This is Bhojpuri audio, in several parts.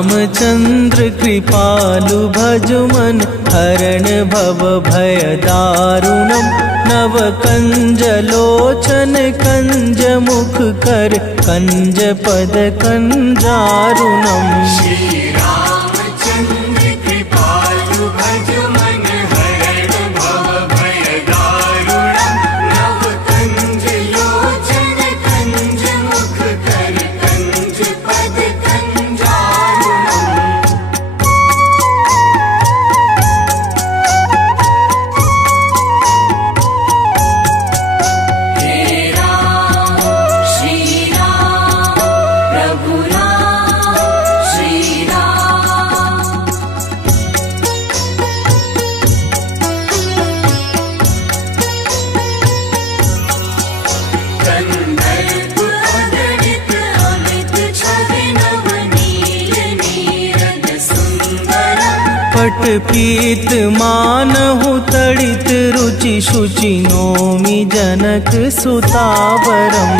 रामचंद्र कृपालु भजुमन हरण भव भय दारुणम नव कंज लोचन कंज मुख कर कंज पद कंजारुणम पट पीत मानहु तड़ित रुचि शुचि नोमि जनक सुतावरम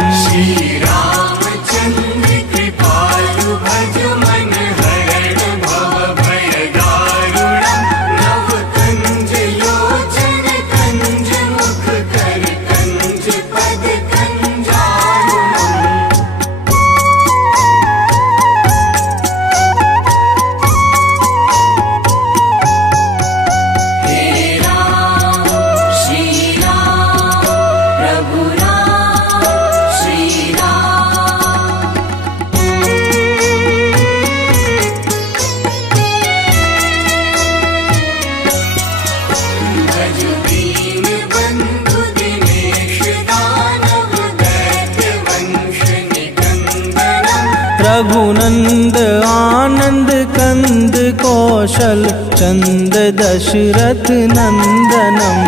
रघुनंद आनंद कंद कौशल चंद दशरथ नंदनम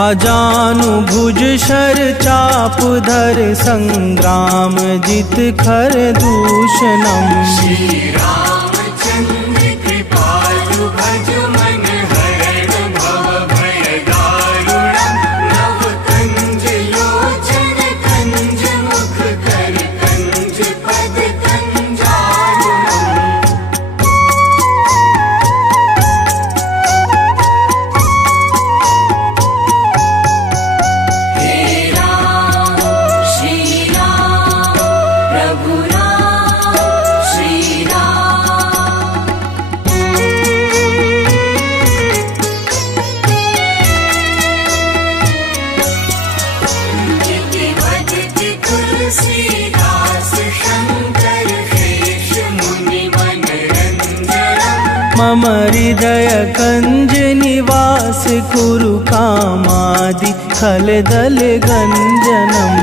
अजानु भुज शर चाप धर संग्राम जित खर दूषणम मम हृदय कंज निवास कुरु कामादि खलदल गंजनम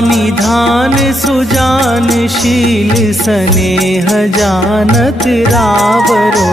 निधान सुजानशील स्नेह जानत रावरो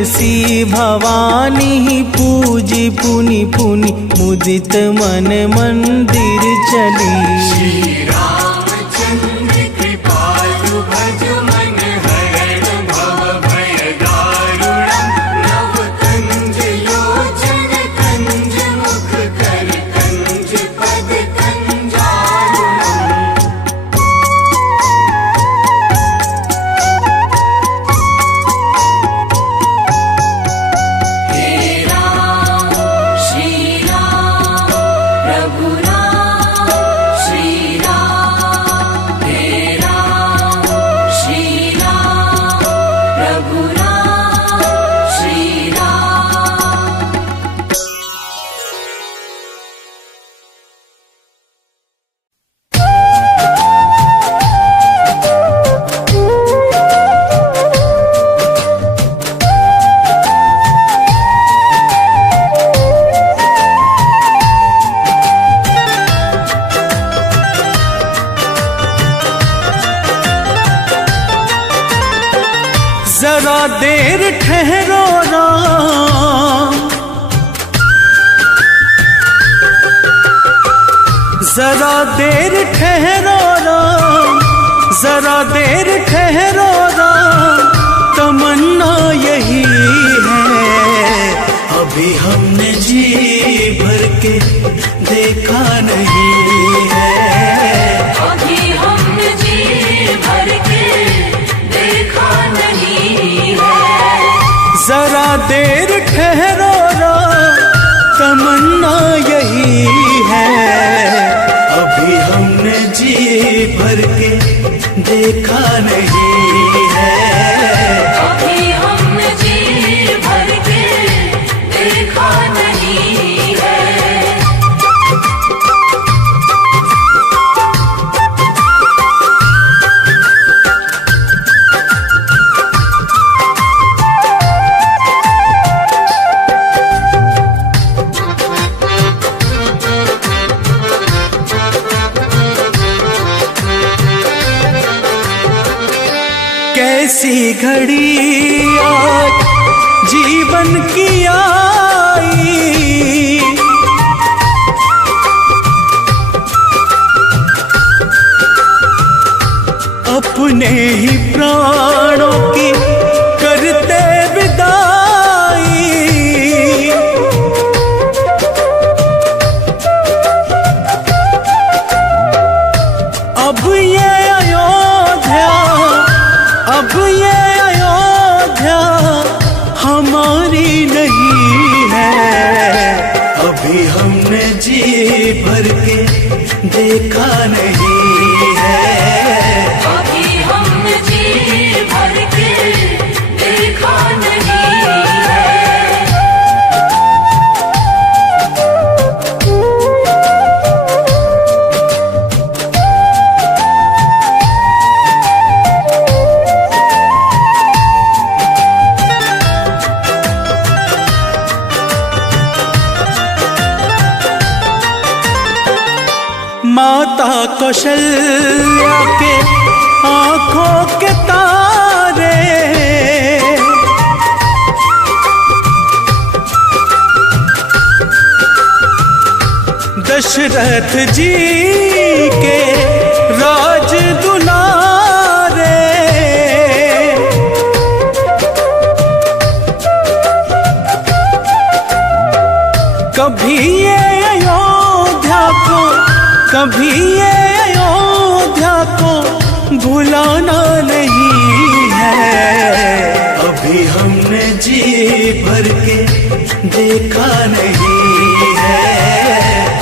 तुलसी भवानी पूजी पुनि पुनि मुदित मन मंदिर चली। श्री रामचंद्र कृपालु भज मन हरण भव भय दारुणम्। नव कंज लोचन कंज मुख कर कंज पद कंजारुणम्। हे राम श्री राम प्रभु राम श्री राम। हे राम श्री राम प्रभु राम श्री राम। जरा देर ठहरो राम, जरा देर ठहरो राम, जरा देर ठहरो राम। तमन्ना यही है अभी हमने जी भर के देखा नहीं है। अभी हमने जी भर के देखा नहीं है। जरा देर ठहरो राम, तमन्ना यही है अभी हमने जी भर के देखा नहीं है। अभी हमने जी भर के देखा नहीं है। कैसी घड़ी आज जीवन की आई, अपने ही प्राणों की करते विदाई। अब ये अयोध्या, अब ये अयोध्या हमारी नहीं है। अभी हमने जी भर के देखा नहीं है। अभी हमने जी भर के देखा नहीं है। माता कौशल्या के आंखों के तारे, दशरथ जी के राज दुलारे। कभी ये अयोध्या को, कभी ये अयोध्या को भुलाना नहीं है। अभी हमने जी भर के देखा नहीं है।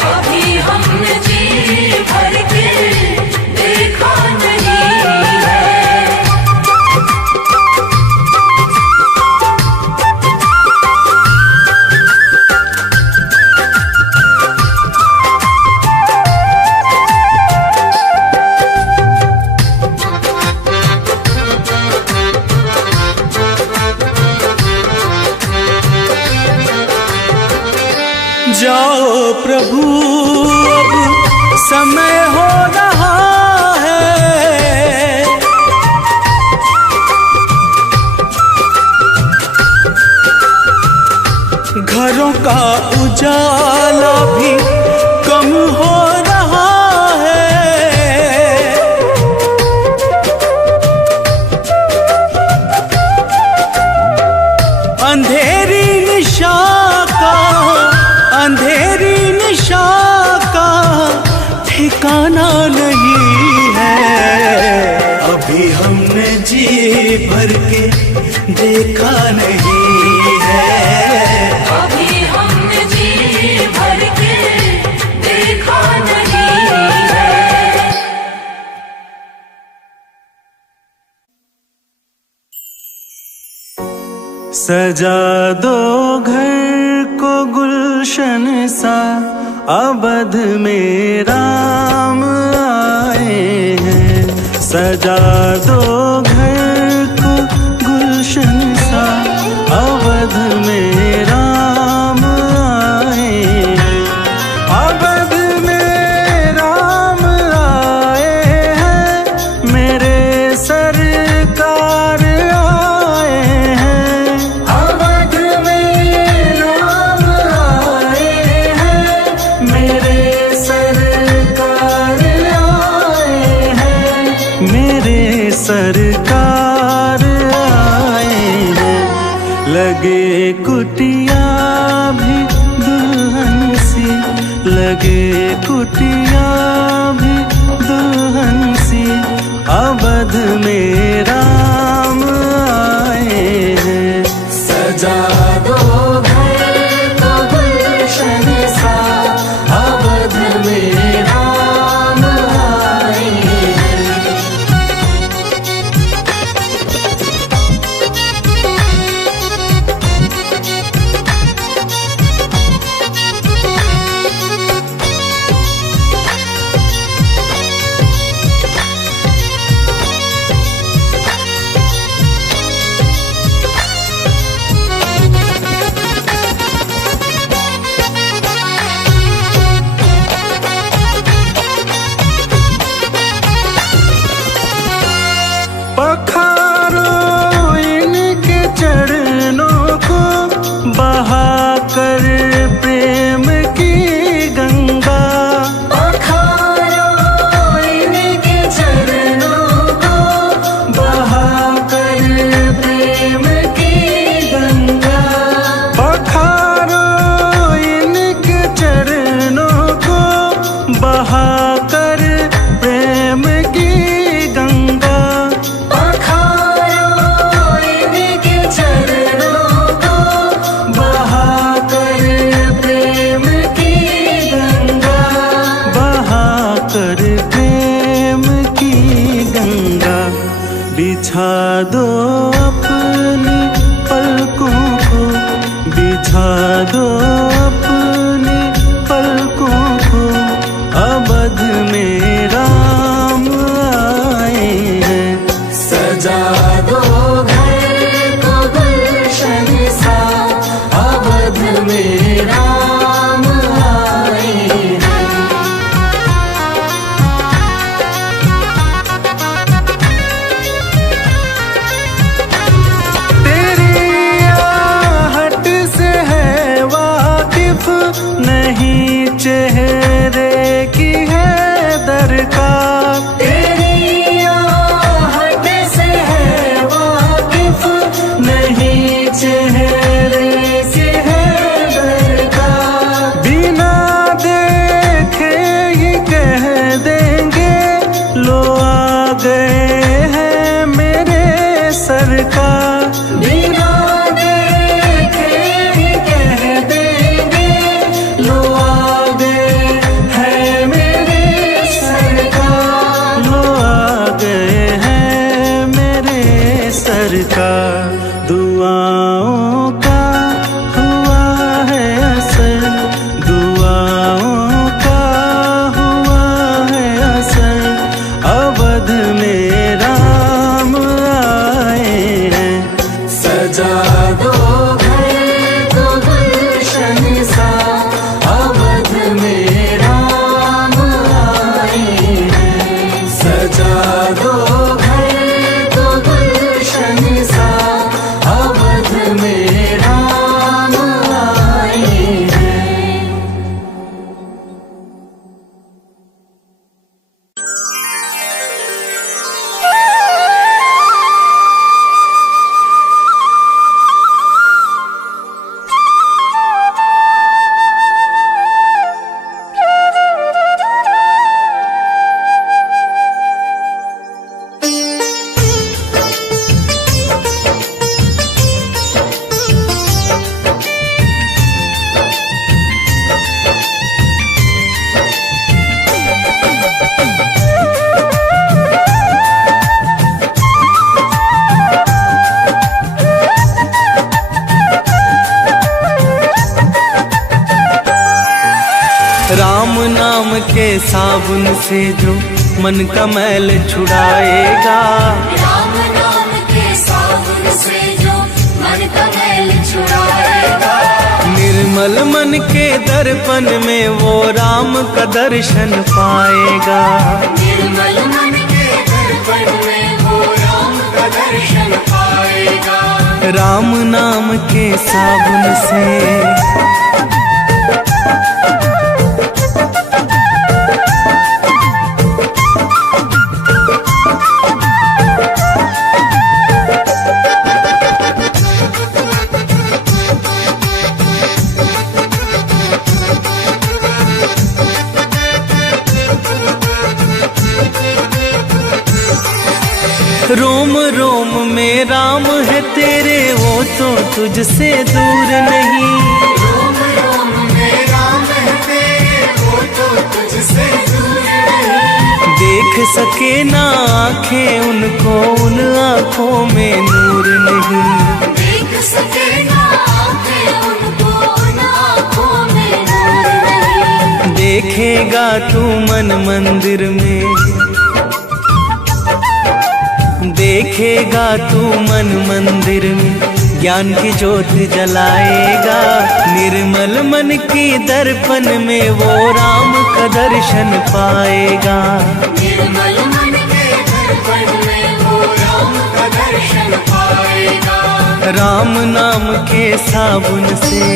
अभी हमने जी भर के देखा नहीं है। जाओ प्रभु अब समय हो रहा है। नजरों का उजाला भी कम हो रहा है। अंधेरी निशा का ठिकाना नहीं है। अभी हमने जी भर के देखा नहीं है। अभी हमने जी भर के देखा नहीं है। सजा दो घर को गुलशन सा, अवध में राम आए हैं। सजा दो घर को गुलशन सा, अवध में राम आए हैं। अवध में राम आए हैं, मेरे सरकार आए हैं। अवध में राम आए हैं, मेरे सरकार आए हैं। मेरे सरकार आए हैं। लगे कुटिया भी दुल्हन सी, लगे कुटिया भी दुल्हन सी, अवध में राम आए हैं। सजा दो घर को गुलशन सा, अवध में राम आए हैं। पखारो इनके चरणों को, बहाकर प्रेम की गंगा। पखारो इनके चरणों को, बहाकर प्रेम की गंगा। पखारो इनके चरणों को, बहाकर प्रेम की गंगा। बिछा दो अपनी पलकों को, बिछा दो अपनी पलकों को, अवध में राम आए हैं। सजा दो घर को गुलशन सा, अवध में राम आए हैं। नहीं चेहरे की है दरकार, तेरी आहट से है वाकिफ। नहीं चेहरे की है दरकार, बिना देखे ही कह देंगे लो आ गए हैं मेरे सरकार। बिना मेरे राम नाम के साबुन से जो मन का मैल छुड़ाएगा, राम नाम के साबुन से जो मन का मैल छुड़ाएगा। निर्मल मन के दर्पण में वो राम का दर्शन पाएगा, निर्मल मन के दर्पण में वो राम का दर्शन पाएगा। राम नाम के साबुन से। रोम रोम में राम है तेरे, वो तो तुझसे दूर नहीं। रोम रोम में राम है तेरे, वो तो तुझसे दूर नहीं। देख सके ना आँखें उनको, उन आँखों में नूर नहीं। देख सके ना आँखें उनको, उन आँखों में नूर नहीं। देखेगा तू मन मंदिर में, देखेगा तू मन मंदिर में, ज्ञान की ज्योत जलाएगा। निर्मल मन की दर्पण में वो राम का दर्शन पाएगा, निर्मल मन के दर्पण में वो राम का दर्शन पाएगा। राम नाम के साबुन से।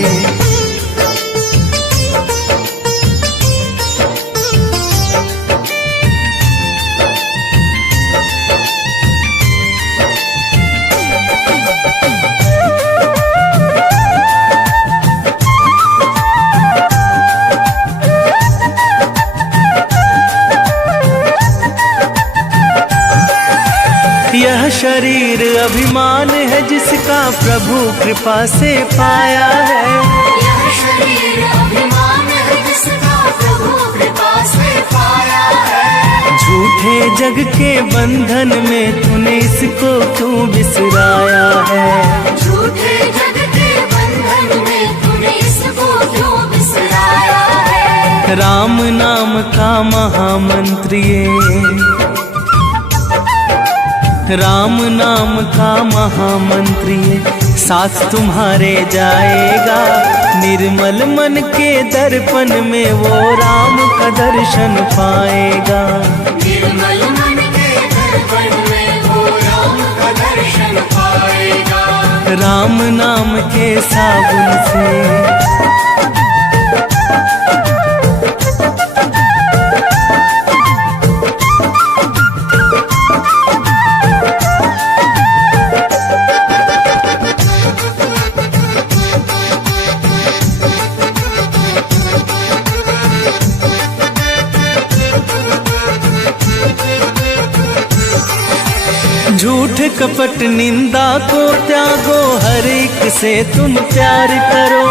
यह शरीर अभिमान है जिसका प्रभु कृपा से पाया है, यह शरीर अभिमान है जिसका प्रभु कृपा से पाया है। झूठे जग के बंधन में तूने इसको क्यों बिसराया है, झूठे जग के बंधन में तूने इसको क्यों बिसराया है। राम नाम का महामंत्र ये, राम नाम का महामंत्र ये साथ तुम्हारे जाएगा। निर्मल मन के दर्पण में वो राम का दर्शन पाएगा, निर्मल मन के दर्पण में वो राम का दर्शन पाएगा। राम नाम के साबुन से। झूठ कपट निंदा को त्यागो, हर एक से तुम प्यार करो।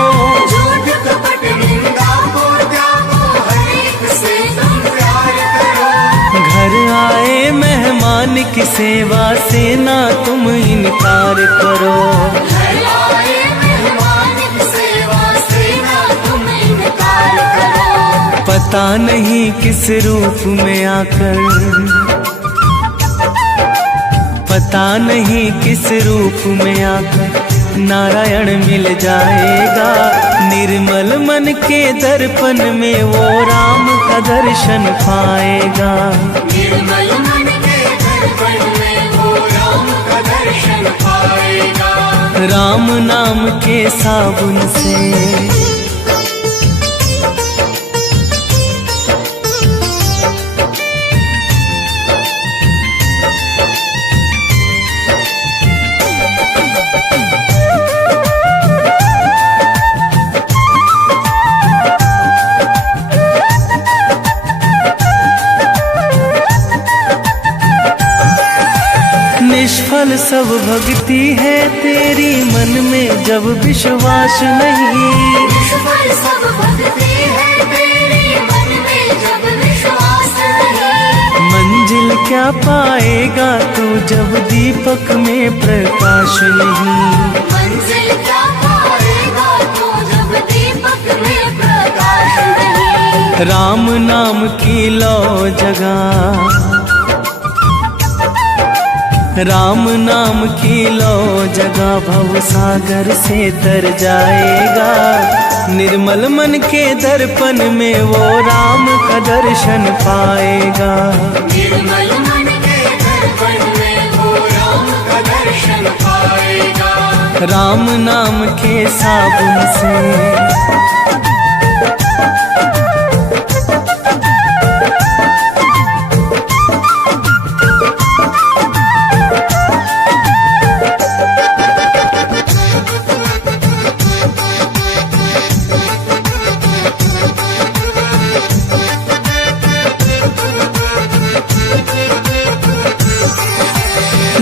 झूठ कपट निंदा को त्यागो, हर एक से तुम प्यार करो। घर आए मेहमान की सेवा से ना तुम इनकार करो, घर आए मेहमान की सेवा से ना तुम इनकार करो। पता नहीं किस रूप में आकर, पता नहीं किस रूप में आकर नारायण मिल जाएगा। निर्मल मन के दर्पण में वो राम का दर्शन पाएगा, निर्मल मन के दर्पण में वो राम का दर्शन पाएगा। राम नाम के साबुन से। निष्फल सब भक्ति है तेरी, मन में जब विश्वास नहीं। निष्फल सब भक्ति है तेरी, मन में जब विश्वास नहीं। मंजिल क्या पाएगा तू जब दीपक में प्रकाश नहीं। मंजिल क्या पाएगा तू जब दीपक में प्रकाश नहीं। राम नाम की लो जगह, राम नाम की लो जगह भव सागर से तर जाएगा। निर्मल मन के दर्पण में वो राम का दर्शन पाएगा। निर्मल मन के दर्पण में वो राम का दर्शन पाएगा। राम नाम के साबुन से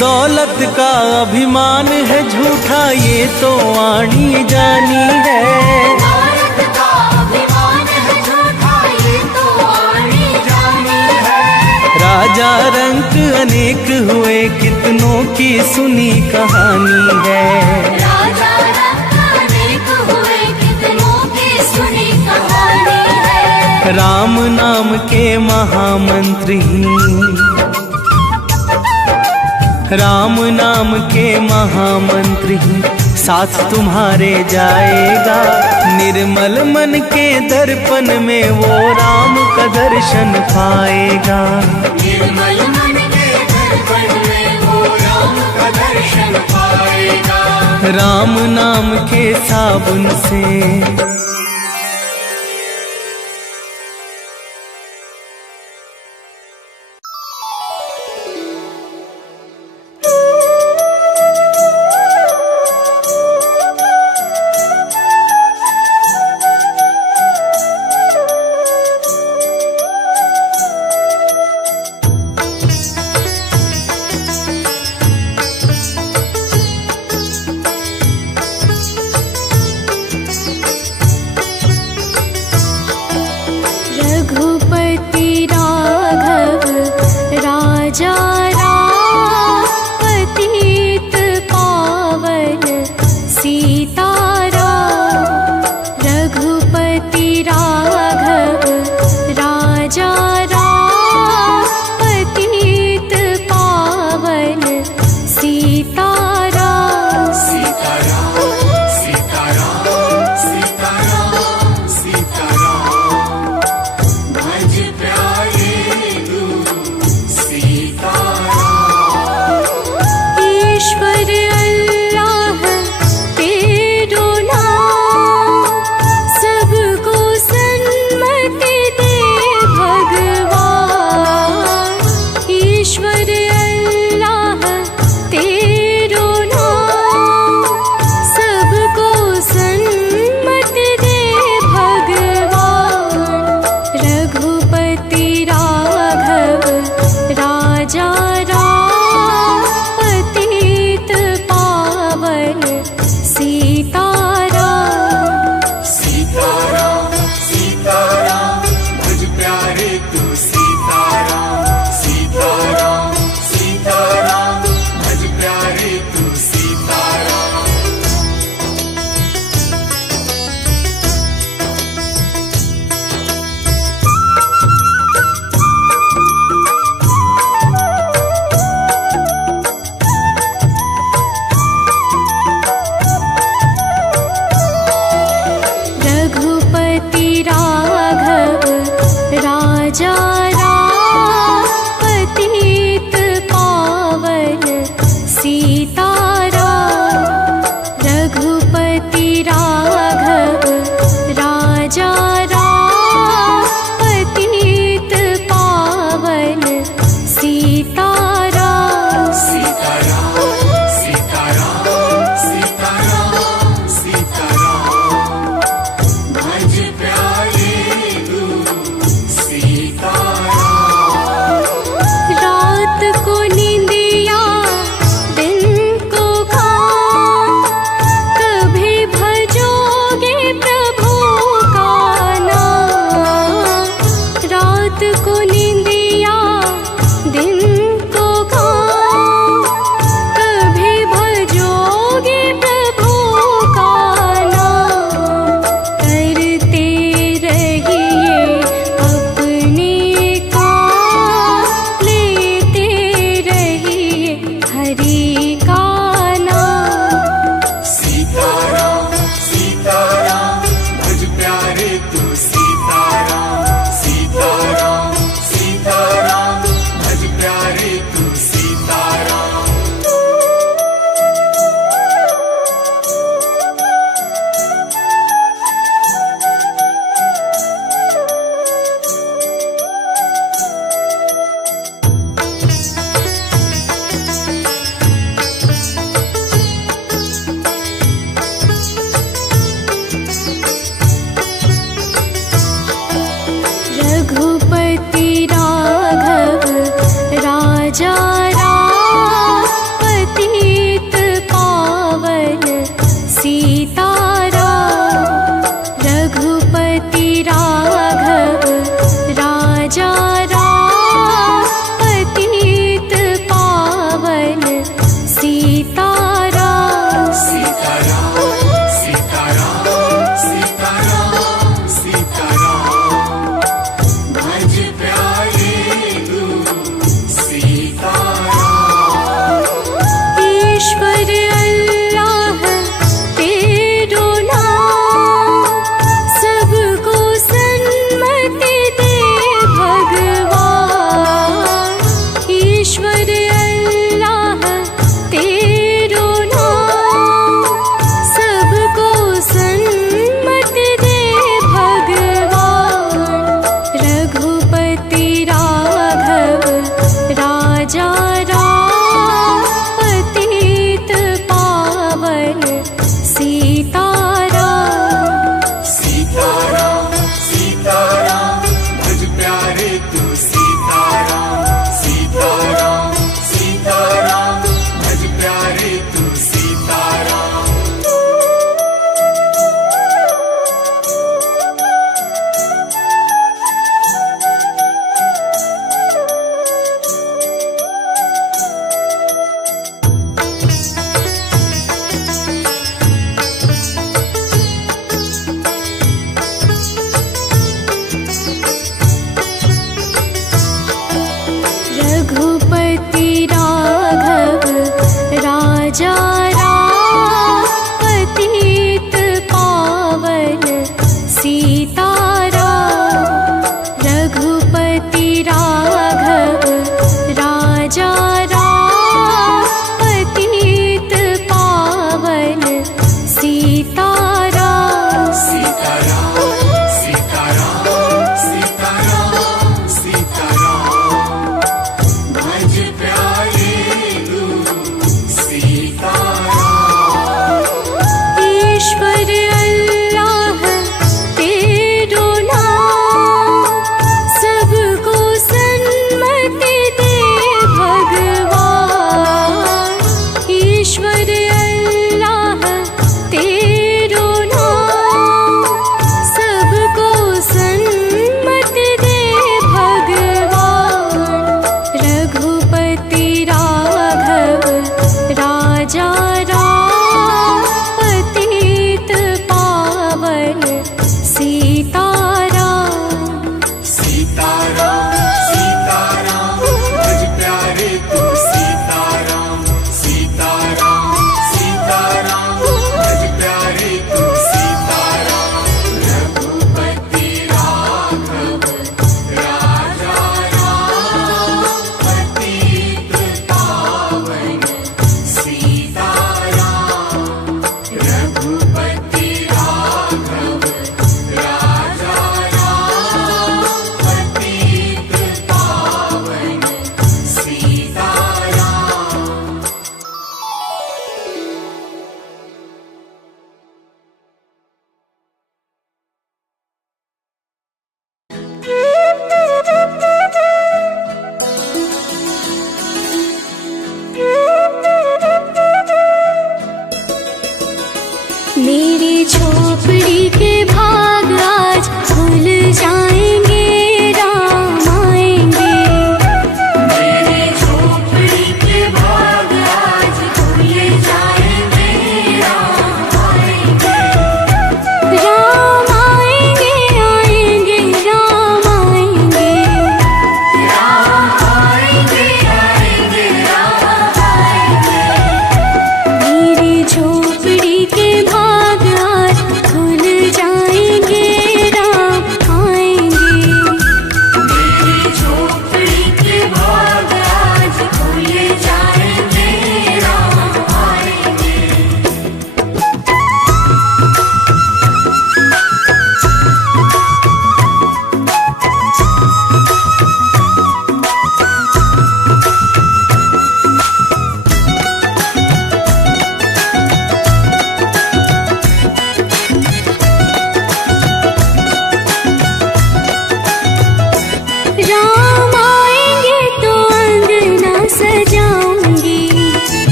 दौलत का अभिमान है झूठा ये तो आनी जानी है। दौलत का अभिमान है झूठा ये तो आनी जानी है। राजा रंक अनेक हुए कितनों की सुनी कहानी है। राजा रंक अनेक हुए कितनों की सुनी कहानी है। राम नाम के महामंत्री, राम नाम के महामंत्री साथ तुम्हारे जाएगा। निर्मल मन के दर्पण में वो राम का दर्शन पाएगा। निर्मल मन के दर्पण में वो राम का दर्शन पाएगा। राम नाम के साबुन से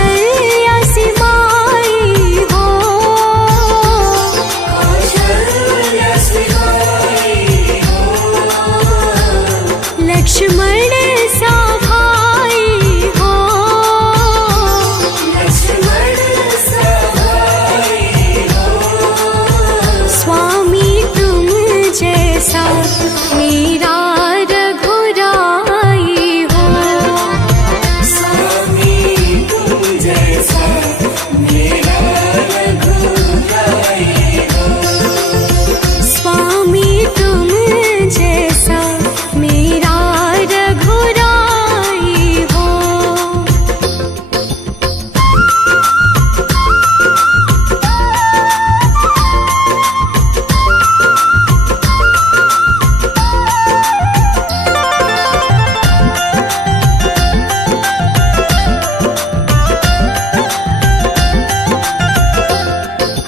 कौशल्या सिमाई हो, लक्ष्मण सा भाई हो, स्वामी तुम जैसा मेरा रघुराई हो, स्वामी तुम जैसा मेरा रघुराई हो।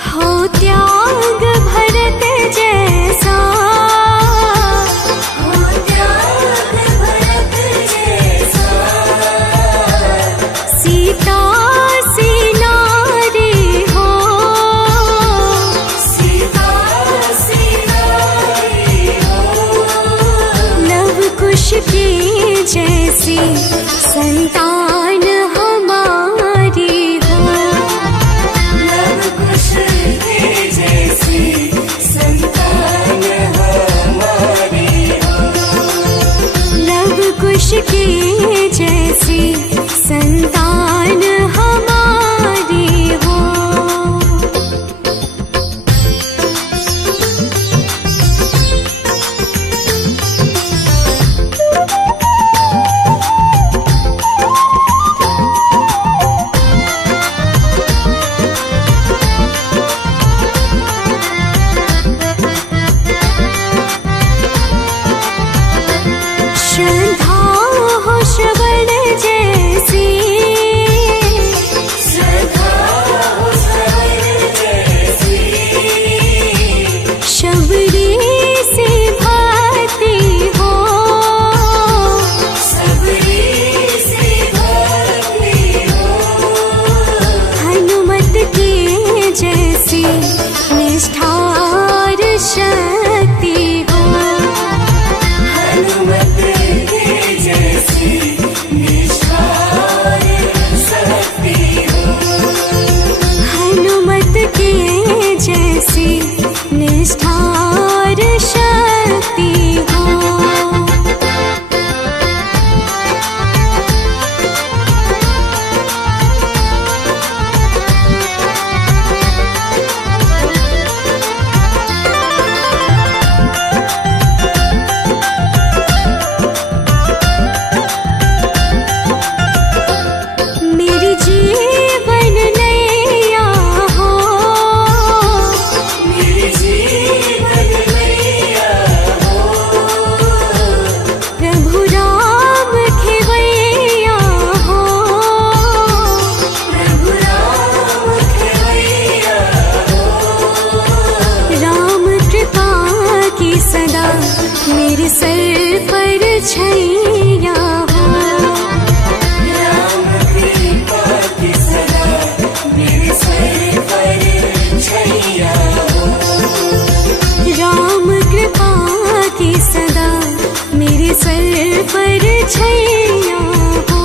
हो त्याग भरत जैसा, सीता सी नारी हो, लव कुश की जैसी संतान हमारी हो, लव कुश की जैसी संतान हमारी हो। श्रद्धा हो श्रवण जैसी, शबरी से भाती हो, हनुमत की जैसी निष्ठार शक्ति हो, हनुमत की जैसी निष्ठार शक्ति हो। मेरी जीवन नैया हो, प्रभु राम खेवैया हो, राम कृपा की सदा मेरे सर पर छैया हो, राम कृपा की सदा मेरे सर पर छैया हो।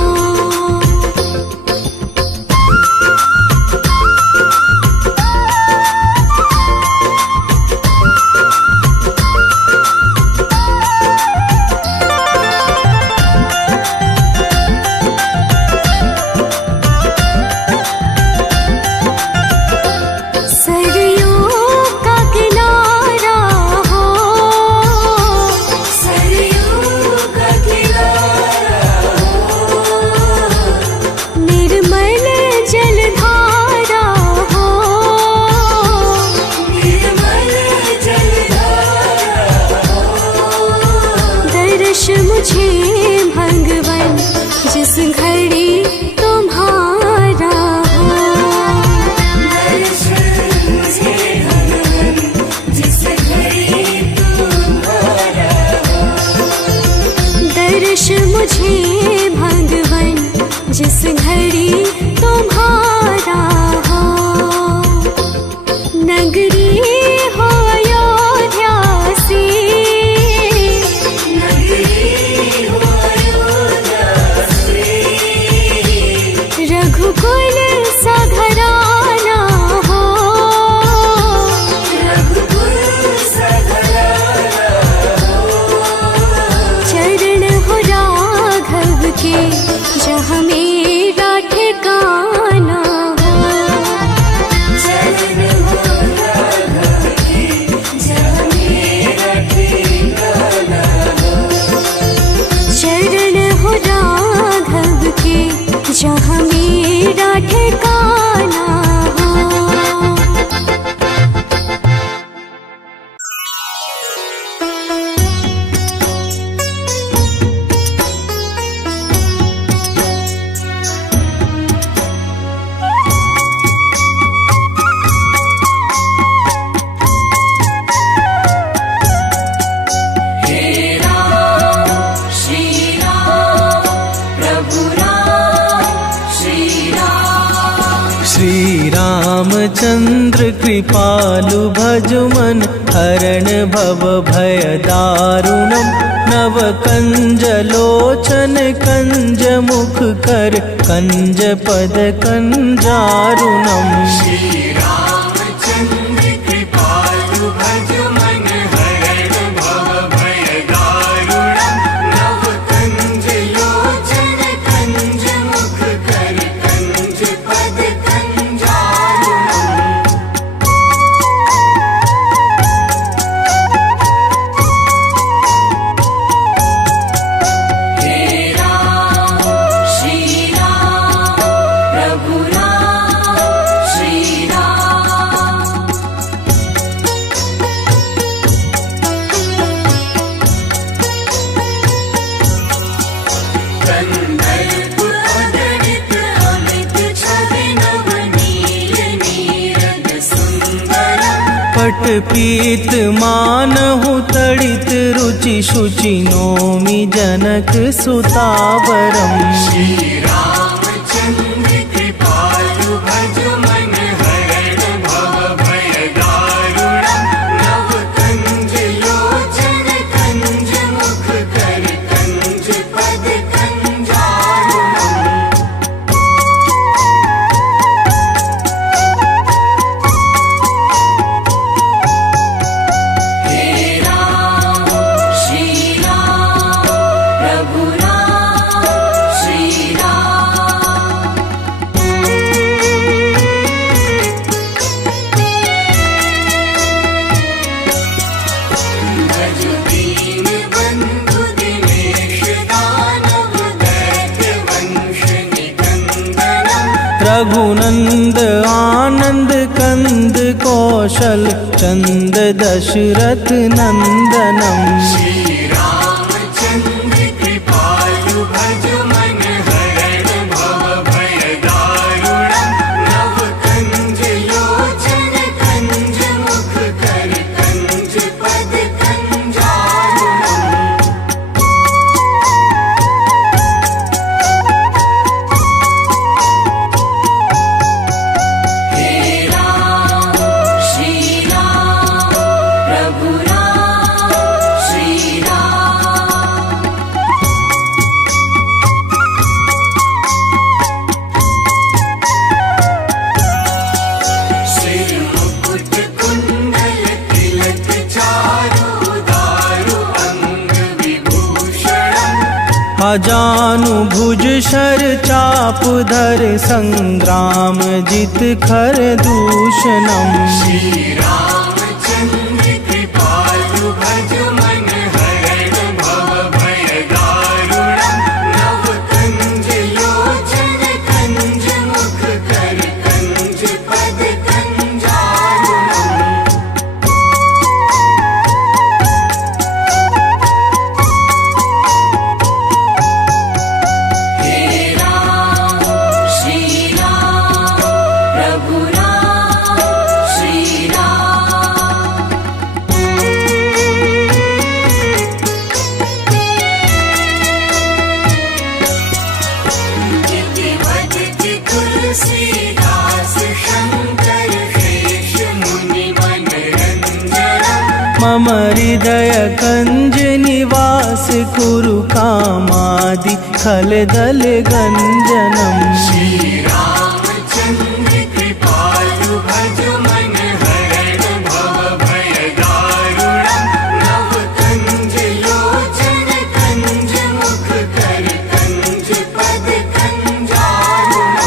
श्री रामचंद्र कृपालु भजमन हरण भव भय दारुणम नव कंज लोचन कंज मुख कर कंज पद कंजारुणम श्री रामचंद्र कृपालु भज मन हरण भव भय दारुणम नव कंज लोचन कंज मुख कर कंज पद कंजारुणम हे राम श्री राम प्रभु राम श्री राम कंदर्प अगणित अमित छवि नवनील नीरद सुंदरम पट पीत मानहु तड़ित रुचि शुचि नोमि जनक सुतावरम श्री रामचंद्र कृपालु भज मन हरण भव भय दारुणम नव कंज लोचन कंज मुख कर कंज पद कंजारुणम हे राम श्री राम प्रभु राम श्री राम भज दीन बंधु दिनेश दानव दैत्य वंश निकंदनम रघुनंद आनंद कंद कौशल चंद दशरथ नंदनम श्री रामचंद्र कृपालु भज मन हरण भव भय दारुणम नव कंज लोचन कंज मुख कर कंज पद कंजारुणम हे राम श्री राम प्रभु राम श्री राम सिर मुकुट कुंडल तिलक चारु दारु अंग विभूषणम अजानु भुज शर चाप धर संग्राम जित खर दूषणम श्री रामचंद्र कृपालु भज मन हरण भव भय दारुणम नव कंज लोचन कंज मुख कर कंज पद कंजारुणम हे राम श्री राम प्रभु राम श्री राम इति वदति तुलसीदास शंकर शेष मुनि मनरंजनम मम हृदय कंज निवास कुरु कामादि खल दल गंजनम श्री रामचंद्र कृपालु भज मन हरण भव भय दारुणम नव कंज लोचन कंज मुख कर कंज पद कंजारुणम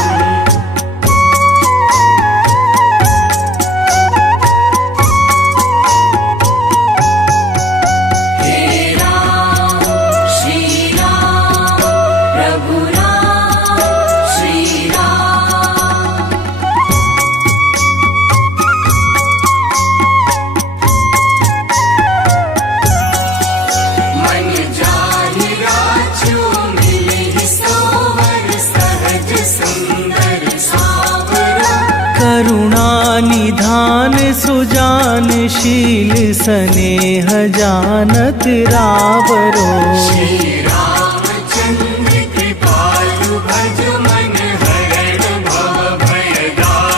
हे राम श्री राम प्रभु राम श्री राम मन जाहि राजो मिलहि सोवर सहज सुंदर सावरा करुणा निधान सुजान शील स्नेह जानत रावरो श्री रामचंद्र कृपालु भज मन हरण भव भय दारुणम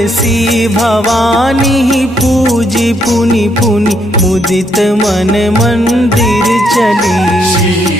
तुलसी भवानी पूजी पुनि पुनि मुदित मन मंदिर चली।